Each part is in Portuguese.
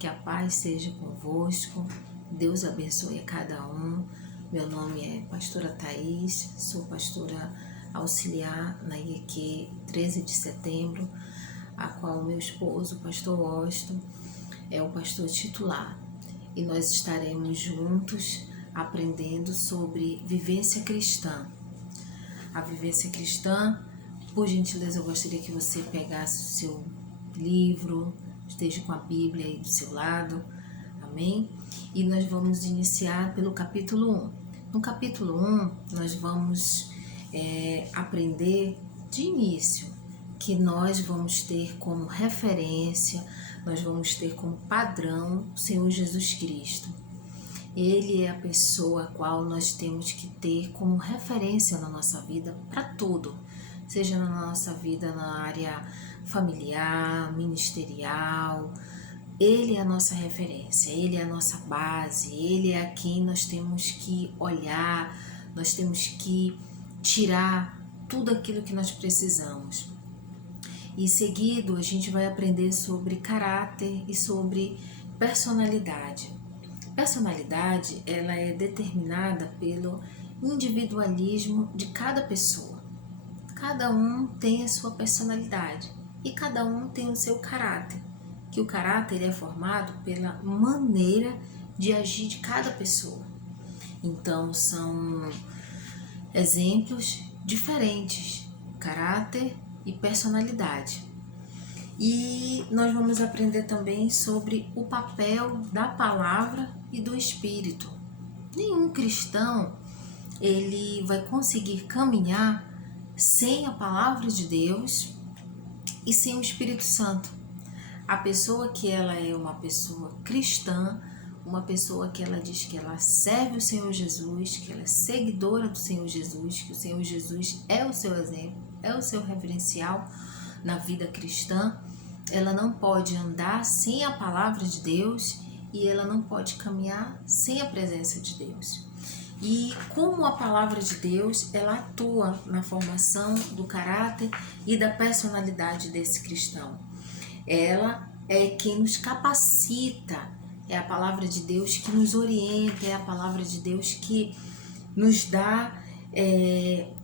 Que a paz seja convosco, Deus abençoe a cada um. Meu nome é Pastora Thaís, sou pastora auxiliar na IEQ 13 de setembro, a qual meu esposo, o pastor Austin, é o pastor titular. E nós estaremos juntos aprendendo sobre vivência cristã. A vivência cristã, por gentileza, eu gostaria que você pegasse o seu livro, esteja com a Bíblia aí do seu lado, amém? E nós vamos iniciar pelo capítulo 1. No capítulo 1, nós vamos aprender de início que nós vamos ter como referência, nós vamos ter como padrão o Senhor Jesus Cristo. Ele é a pessoa a qual nós temos que ter como referência na nossa vida para tudo, seja na nossa vida na área familiar, ministerial. Ele é a nossa referência, ele é a nossa base, ele é a quem nós temos que olhar, nós temos que tirar tudo aquilo que nós precisamos. E seguido a gente vai aprender sobre caráter e sobre personalidade. Personalidade, ela é determinada pelo individualismo de cada pessoa. Cada um tem a sua personalidade e cada um tem o seu caráter, que o caráter é formado pela maneira de agir de cada pessoa. Então são exemplos diferentes, caráter e personalidade. E nós vamos aprender também sobre o papel da palavra e do Espírito. Nenhum cristão ele vai conseguir caminhar sem a palavra de Deus e sem o Espírito Santo. A pessoa que ela é uma pessoa cristã, uma pessoa que ela diz que ela serve o Senhor Jesus, que ela é seguidora do Senhor Jesus, que o Senhor Jesus é o seu exemplo, é o seu referencial na vida cristã, ela não pode andar sem a palavra de Deus e ela não pode caminhar sem a presença de Deus. E como a palavra de Deus, ela atua na formação do caráter e da personalidade desse cristão. Ela é quem nos capacita, é a palavra de Deus que nos orienta, é a palavra de Deus que nos dá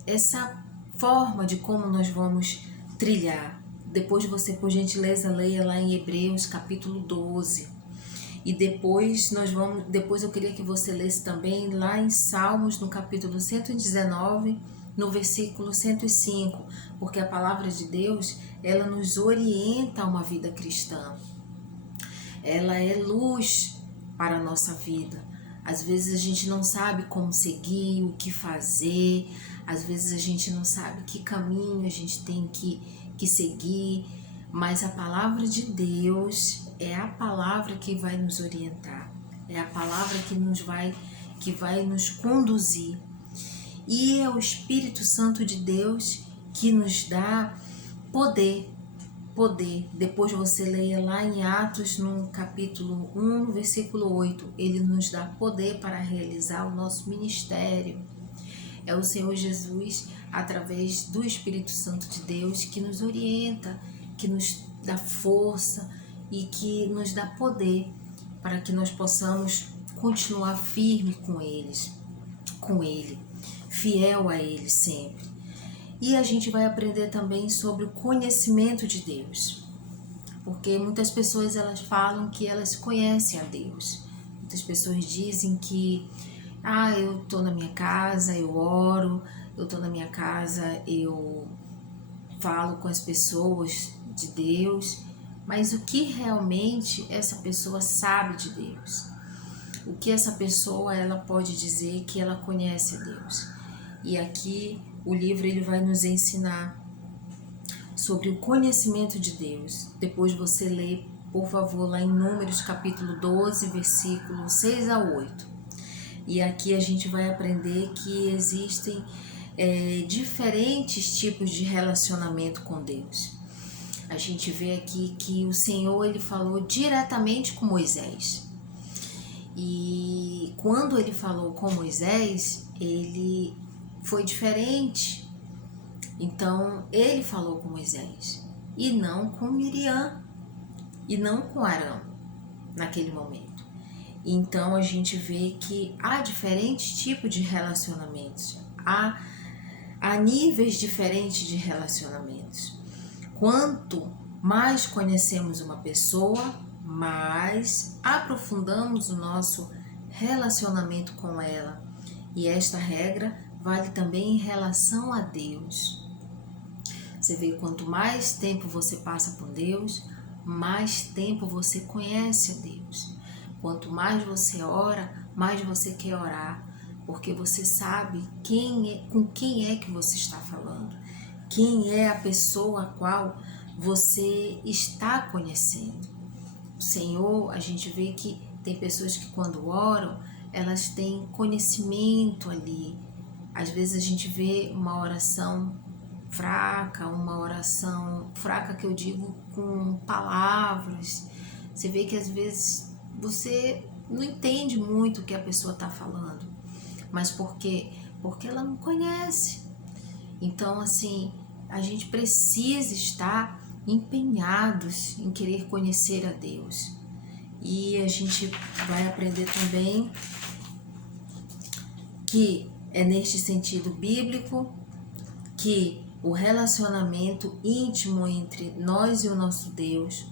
essa forma de como nós vamos trilhar. Depois você, por gentileza, leia lá em Hebreus capítulo 12. E depois eu queria que você lesse também lá em Salmos, no capítulo 119, no versículo 105, porque a palavra de Deus, ela nos orienta a uma vida cristã. Ela é luz para a nossa vida. Às vezes a gente não sabe como seguir, o que fazer, às vezes a gente não sabe que caminho a gente tem que seguir, mas a palavra de Deus é a palavra que vai nos orientar, é a palavra que vai nos conduzir. E é o Espírito Santo de Deus que nos dá poder. Depois você leia lá em Atos, no capítulo 1, versículo 8, ele nos dá poder para realizar o nosso ministério. É o Senhor Jesus, através do Espírito Santo de Deus, que nos orienta, que nos dá força e que nos dá poder para que nós possamos continuar firme com Ele, fiel a Ele sempre. E a gente vai aprender também sobre o conhecimento de Deus, porque muitas pessoas elas falam que elas conhecem a Deus. Muitas pessoas dizem que eu estou na minha casa, eu oro, eu estou na minha casa, eu falo com as pessoas de Deus, mas o que realmente essa pessoa sabe de Deus? O que essa pessoa ela pode dizer que ela conhece a Deus? E aqui o livro ele vai nos ensinar sobre o conhecimento de Deus. Depois você lê, por favor, lá em Números capítulo 12, versículo 6 a 8. E aqui a gente vai aprender que existem diferentes tipos de relacionamento com Deus. A gente vê aqui que o Senhor ele falou diretamente com Moisés. E quando ele falou com Moisés, ele foi diferente. Então ele falou com Moisés e não com Miriam e não com Arão. naquele momento. Então a gente vê que há diferentes tipos de relacionamentos, há níveis diferentes de relacionamentos. Quanto mais conhecemos uma pessoa, mais aprofundamos o nosso relacionamento com ela. E esta regra vale também em relação a Deus. Você vê, quanto mais tempo você passa com Deus, mais tempo você conhece a Deus. Quanto mais você ora, mais você quer orar, porque você sabe com quem é que você está falando, quem é a pessoa a qual você está conhecendo. O Senhor, a gente vê que tem pessoas que quando oram, elas têm conhecimento ali. Às vezes a gente vê uma oração fraca que eu digo com palavras. Você vê que às vezes você não entende muito o que a pessoa está falando, mas por quê? Porque ela não conhece. Então, assim, a gente precisa estar empenhados em querer conhecer a Deus. E a gente vai aprender também que é neste sentido bíblico que o relacionamento íntimo entre nós e o nosso Deus,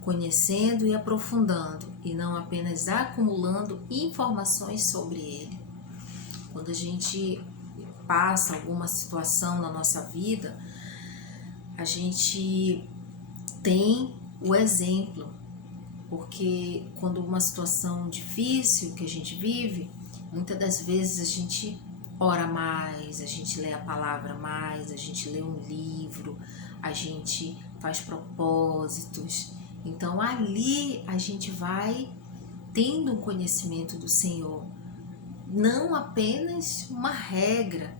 conhecendo e aprofundando, e não apenas acumulando informações sobre Ele. Quando a gente passa alguma situação na nossa vida, a gente tem o exemplo, porque quando uma situação difícil que a gente vive, muitas das vezes a gente ora mais, a gente lê a palavra mais, a gente lê um livro, a gente faz propósitos. Então ali a gente vai tendo um conhecimento do Senhor, não apenas uma regra.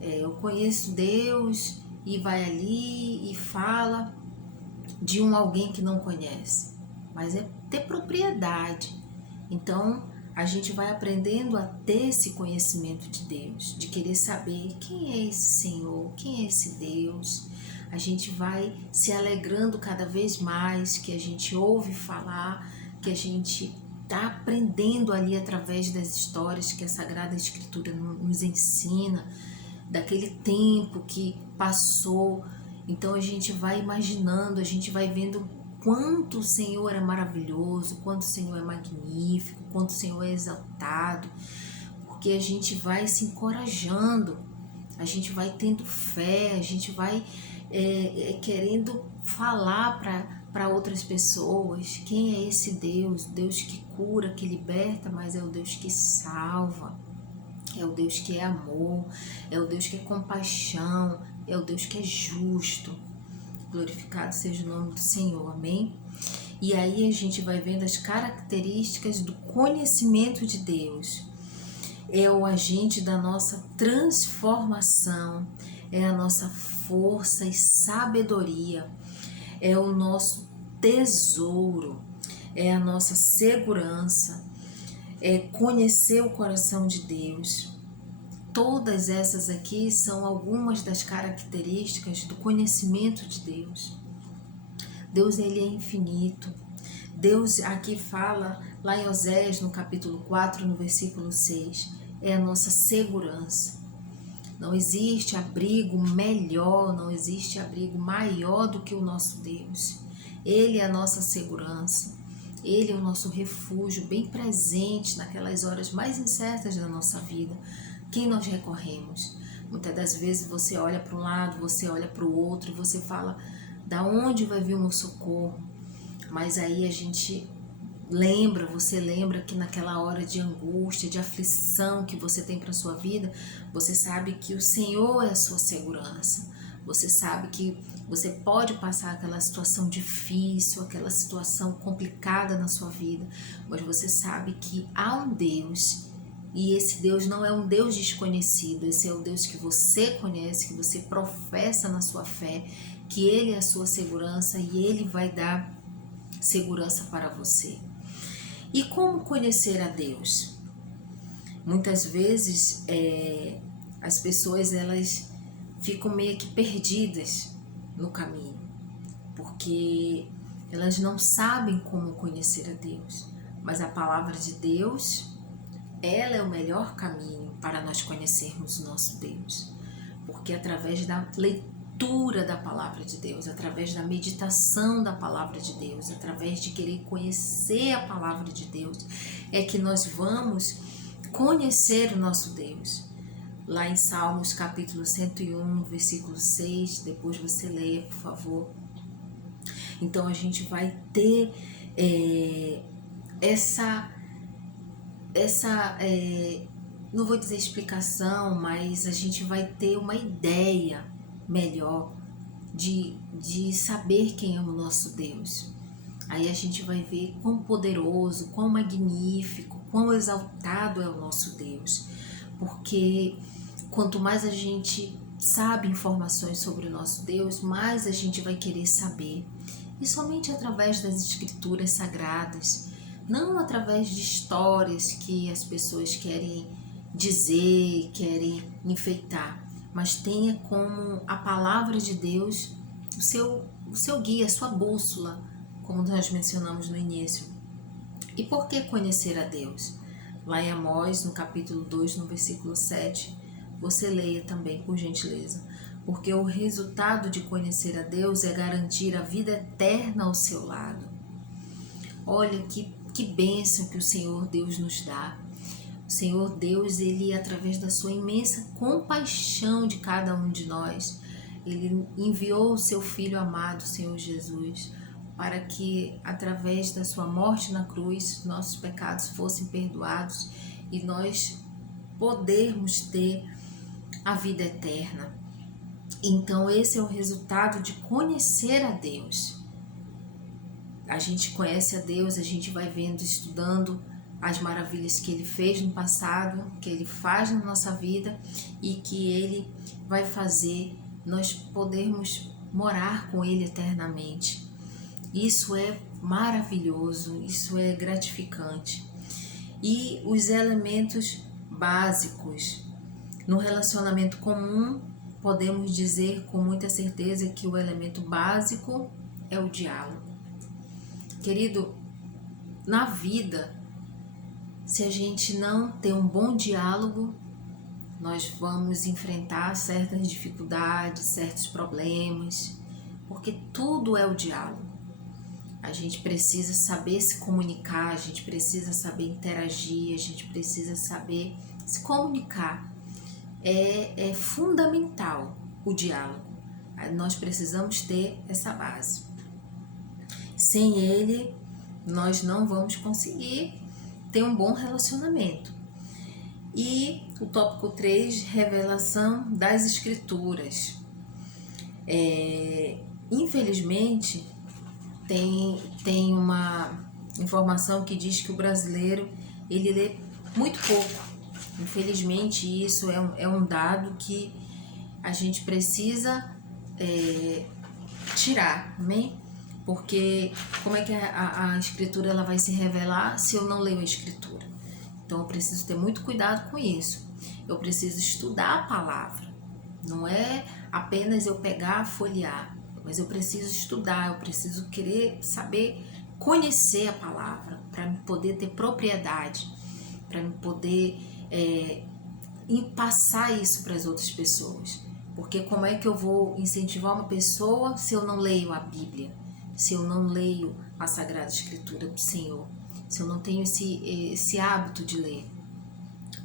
Eu conheço Deus e vai ali e fala de alguém que não conhece, mas é ter propriedade. Então a gente vai aprendendo a ter esse conhecimento de Deus, de querer saber quem é esse Senhor, quem é esse Deus. A gente vai se alegrando cada vez mais que a gente ouve falar, que a gente está aprendendo ali através das histórias que a Sagrada Escritura nos ensina, daquele tempo que passou. Então a gente vai imaginando, a gente vai vendo quanto o Senhor é maravilhoso, quanto o Senhor é magnífico, quanto o Senhor é exaltado, porque a gente vai se encorajando, a gente vai tendo fé, a gente vai querendo falar para outras pessoas quem é esse Deus, Deus que cura, que liberta, mas é o Deus que salva, é o Deus que é amor, é o Deus que é compaixão, é o Deus que é justo. Glorificado seja o nome do Senhor, amém? E aí a gente vai vendo as características do conhecimento de Deus. É o agente da nossa transformação, é a nossa força e sabedoria, é o nosso tesouro, é a nossa segurança, é conhecer o coração de Deus. Todas essas aqui são algumas das características do conhecimento de Deus. Deus, ele é infinito. Deus aqui fala, lá em Oséias, no capítulo 4, no versículo 6, é a nossa segurança. Não existe abrigo melhor, não existe abrigo maior do que o nosso Deus. Ele é a nossa segurança. Ele é o nosso refúgio, bem presente naquelas horas mais incertas da nossa vida. Quem nós recorremos? Muitas das vezes você olha para um lado, você olha para o outro e você fala, da onde vai vir o meu socorro? Mas aí a gente você lembra que naquela hora de angústia, de aflição que você tem para a sua vida, você sabe que o Senhor é a sua segurança. Você sabe que você pode passar aquela situação difícil, aquela situação complicada na sua vida, mas você sabe que há um Deus. E esse Deus não é um Deus desconhecido, esse é o Deus que você conhece, que você professa na sua fé, que Ele é a sua segurança e Ele vai dar segurança para você. E como conhecer a Deus? Muitas vezes as pessoas elas ficam meio que perdidas no caminho, porque elas não sabem como conhecer a Deus, mas a palavra de Deus, ela é o melhor caminho para nós conhecermos o nosso Deus, porque através da leitura da palavra de Deus, através da meditação da palavra de Deus, através de querer conhecer a palavra de Deus, é que nós vamos conhecer o nosso Deus. Lá em Salmos capítulo 101, versículo 6, depois você leia, por favor. Então a gente vai ter não vou dizer explicação, mas a gente vai ter uma ideia melhor de saber quem é o nosso Deus. Aí a gente vai ver quão poderoso, quão magnífico, quão exaltado é o nosso Deus. Porque quanto mais a gente sabe informações sobre o nosso Deus, mais a gente vai querer saber. E somente através das escrituras sagradas, não através de histórias que as pessoas querem dizer, querem enfeitar, mas tenha como a palavra de Deus o seu guia, a sua bússola, como nós mencionamos no início. E por que conhecer a Deus? Lá em Amós, no capítulo 2, no versículo 7, você leia também, por gentileza. Porque o resultado de conhecer a Deus é garantir a vida eterna ao seu lado. Olha que bênção que o Senhor Deus nos dá. O Senhor Deus, Ele, através da sua imensa compaixão de cada um de nós, Ele enviou o seu Filho amado, o Senhor Jesus, para que, através da sua morte na cruz, nossos pecados fossem perdoados e nós podermos ter a vida eterna. Então esse é o resultado de conhecer a Deus. A gente conhece a Deus, a gente vai vendo, estudando as maravilhas que Ele fez no passado, que Ele faz na nossa vida e que Ele vai fazer nós podermos morar com Ele eternamente. Isso é maravilhoso, isso é gratificante. E os elementos básicos no relacionamento comum, podemos dizer com muita certeza que o elemento básico é o diálogo. Querido, na vida, se a gente não tem um bom diálogo, nós vamos enfrentar certas dificuldades, certos problemas, porque tudo é o diálogo. A gente precisa saber se comunicar, a gente precisa saber interagir, a gente precisa saber se comunicar. É fundamental o diálogo. Nós precisamos ter essa base. Sem ele, nós não vamos conseguir ter um bom relacionamento. E o tópico 3, revelação das escrituras. Infelizmente, tem uma informação que diz que o brasileiro ele lê muito pouco. Infelizmente, isso é um dado que a gente precisa tirar, amém? Porque como é que a escritura ela vai se revelar se eu não leio a escritura? Então eu preciso ter muito cuidado com isso. Eu preciso estudar a palavra. Não é apenas eu pegar, folhear, mas eu preciso estudar, eu preciso querer saber conhecer a palavra para poder ter propriedade, para poder passar isso para as outras pessoas. Porque como é que eu vou incentivar uma pessoa se eu não leio a Bíblia? Se eu não leio a Sagrada Escritura do Senhor? Se eu não tenho esse hábito de ler?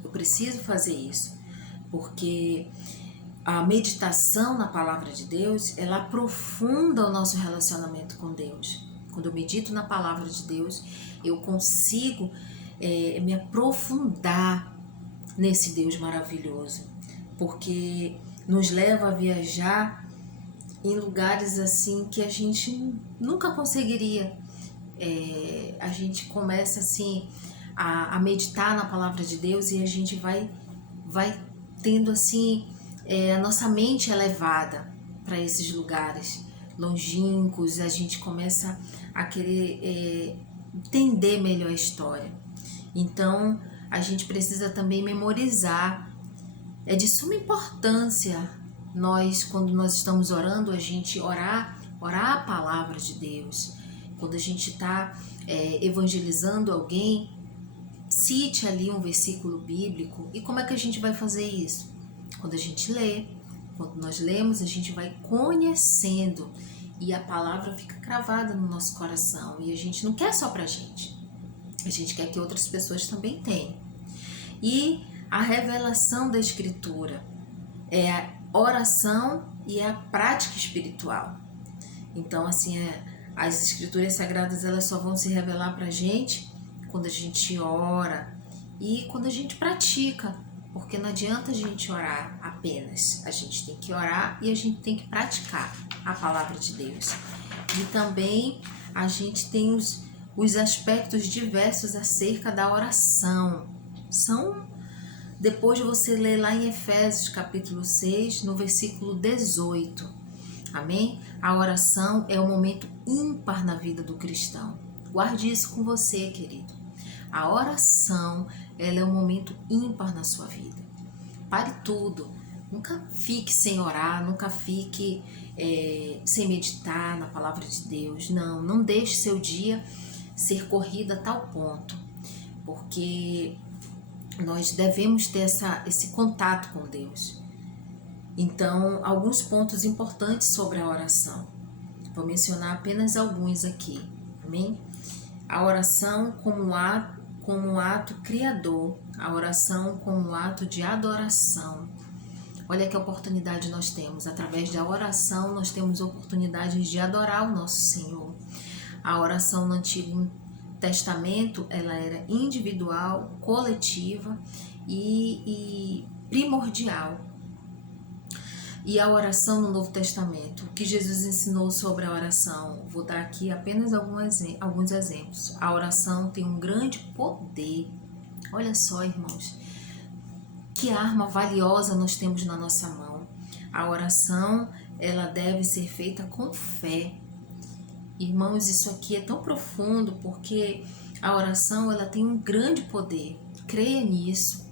Eu preciso fazer isso, porque a meditação na Palavra de Deus, ela aprofunda o nosso relacionamento com Deus. Quando eu medito na Palavra de Deus, eu consigo me aprofundar nesse Deus maravilhoso, porque nos leva a viajar em lugares assim que a gente nunca conseguiria. A gente começa assim a meditar na palavra de Deus e a gente vai tendo assim a nossa mente elevada para esses lugares longínquos. A gente começa a querer entender melhor a história. Então a gente precisa também memorizar. É de suma importância quando nós estamos orando, a gente orar a palavra de Deus. quando a gente está evangelizando alguém, cite ali um versículo bíblico. E como é que a gente vai fazer isso? Quando a gente lê. Quando nós lemos, a gente vai conhecendo e a palavra fica cravada no nosso coração. E a gente não quer só pra gente. A gente quer que outras pessoas também tenham. E a revelação da Escritura é a oração e a prática espiritual. Então, assim, as Escrituras Sagradas, elas só vão se revelar pra gente quando a gente ora e quando a gente pratica. Porque não adianta a gente orar apenas. A gente tem que orar e a gente tem que praticar a palavra de Deus. E também a gente tem os aspectos diversos acerca da oração. Depois você lê lá em Efésios capítulo 6, no versículo 18. Amém? A oração é um momento ímpar na vida do cristão. Guarde isso com você, querido. A oração, ela é um momento ímpar na sua vida. Pare tudo. Nunca fique sem orar, nunca fique sem meditar na palavra de Deus. Não deixe seu dia ser corrido a tal ponto. Porque nós devemos ter esse contato com Deus. Então, alguns pontos importantes sobre a oração. Vou mencionar apenas alguns aqui. Amém? A oração como um ato criador, a oração como um ato de adoração. Olha que oportunidade nós temos. Através da oração, nós temos oportunidades de adorar o nosso Senhor. A oração no Antigo Testamento, ela era individual, coletiva e primordial. E a oração no Novo Testamento, o que Jesus ensinou sobre a oração? Vou dar aqui apenas alguns exemplos. A oração tem um grande poder. Olha só, irmãos, que arma valiosa nós temos na nossa mão. A oração, ela deve ser feita com fé. Irmãos, isso aqui é tão profundo porque a oração, ela tem um grande poder. Creia nisso.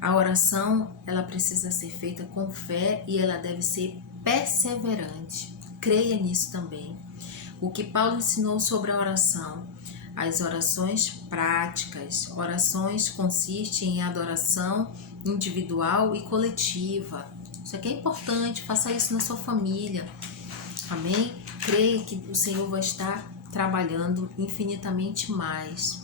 A oração, ela precisa ser feita com fé e ela deve ser perseverante. Creia nisso também. O que Paulo ensinou sobre a oração? As orações práticas. Orações consistem em adoração individual e coletiva. Isso aqui é importante, faça isso na sua família. Amém? Creia que o Senhor vai estar trabalhando infinitamente mais.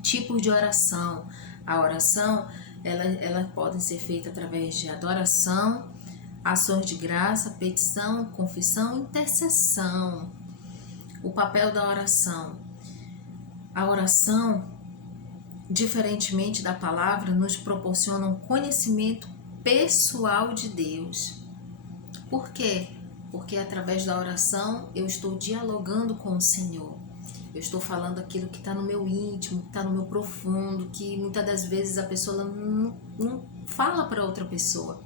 Tipos de oração. A oração, ela pode ser feita através de adoração, ações de graça, petição, confissão, intercessão. O papel da oração. A oração, diferentemente da palavra, nos proporciona um conhecimento pessoal de Deus. Por quê? Porque através da oração eu estou dialogando com o Senhor. Eu estou falando aquilo que está no meu íntimo, que está no meu profundo, que muitas das vezes a pessoa não fala para outra pessoa.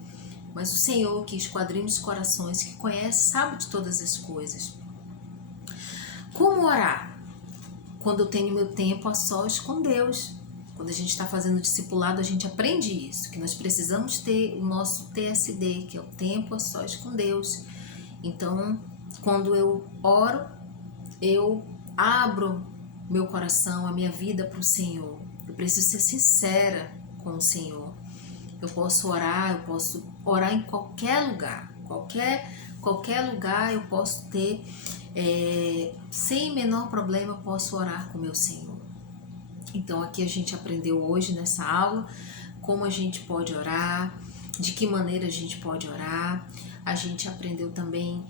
Mas o Senhor, que esquadrinha os corações, que conhece, sabe de todas as coisas. Como orar? Quando eu tenho meu tempo a sós com Deus. Quando a gente está fazendo discipulado, a gente aprende isso, que nós precisamos ter o nosso TSD, que é o tempo a sós com Deus. Então, quando eu oro, eu abro meu coração, a minha vida para o Senhor. Eu preciso ser sincera com o Senhor. Eu posso orar em qualquer lugar. Qualquer lugar eu posso ter, sem menor problema, eu posso orar com o meu Senhor. Então aqui a gente aprendeu hoje nessa aula como a gente pode orar, de que maneira a gente pode orar. A gente aprendeu também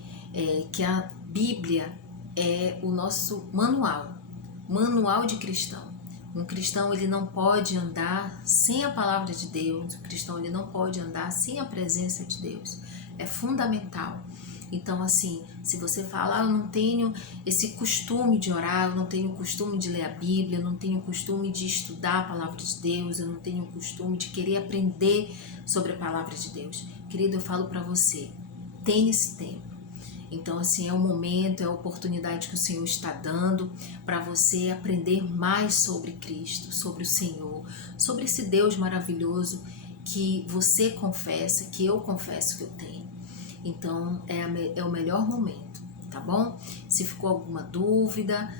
que a Bíblia é o nosso manual de cristão. Um cristão, ele não pode andar sem a palavra de Deus. Um cristão, ele não pode andar sem a presença de Deus. É fundamental. Então, assim, se você fala, eu não tenho esse costume de orar, eu não tenho o costume de ler a Bíblia, eu não tenho o costume de estudar a palavra de Deus, eu não tenho o costume de querer aprender sobre a palavra de Deus. Querido, eu falo para você, tenha esse tempo. Então, assim, é o momento, é a oportunidade que o Senhor está dando para você aprender mais sobre Cristo, sobre o Senhor, sobre esse Deus maravilhoso que você confessa, que eu confesso que eu tenho. Então, é o melhor momento, tá bom? Se ficou alguma dúvida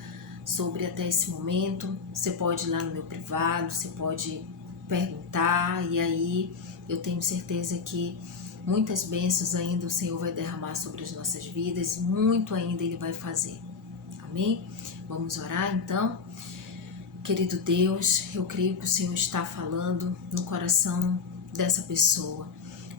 sobre até esse momento, você pode ir lá no meu privado, você pode perguntar, e aí eu tenho certeza que muitas bênçãos ainda o Senhor vai derramar sobre as nossas vidas, muito ainda Ele vai fazer. Amém? Vamos orar então? Querido Deus, eu creio que o Senhor está falando no coração dessa pessoa,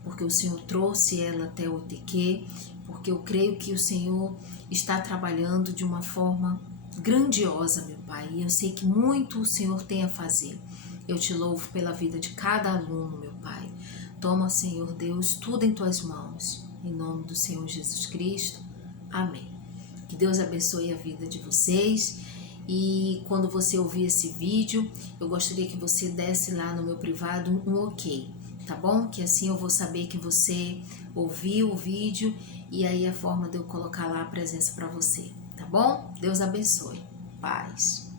porque o Senhor trouxe ela até o ITQ, porque eu creio que o Senhor está trabalhando de uma forma grandiosa, meu Pai, e eu sei que muito o Senhor tem a fazer. Eu te louvo pela vida de cada aluno, meu Pai. Toma, Senhor Deus, tudo em tuas mãos, em nome do Senhor Jesus Cristo. Amém. Que Deus abençoe a vida de vocês. E quando você ouvir esse vídeo, eu gostaria que você desse lá no meu privado um ok, tá bom? Que assim eu vou saber que você ouviu o vídeo e aí a forma de eu colocar lá a presença para você, tá bom? Deus abençoe. Paz.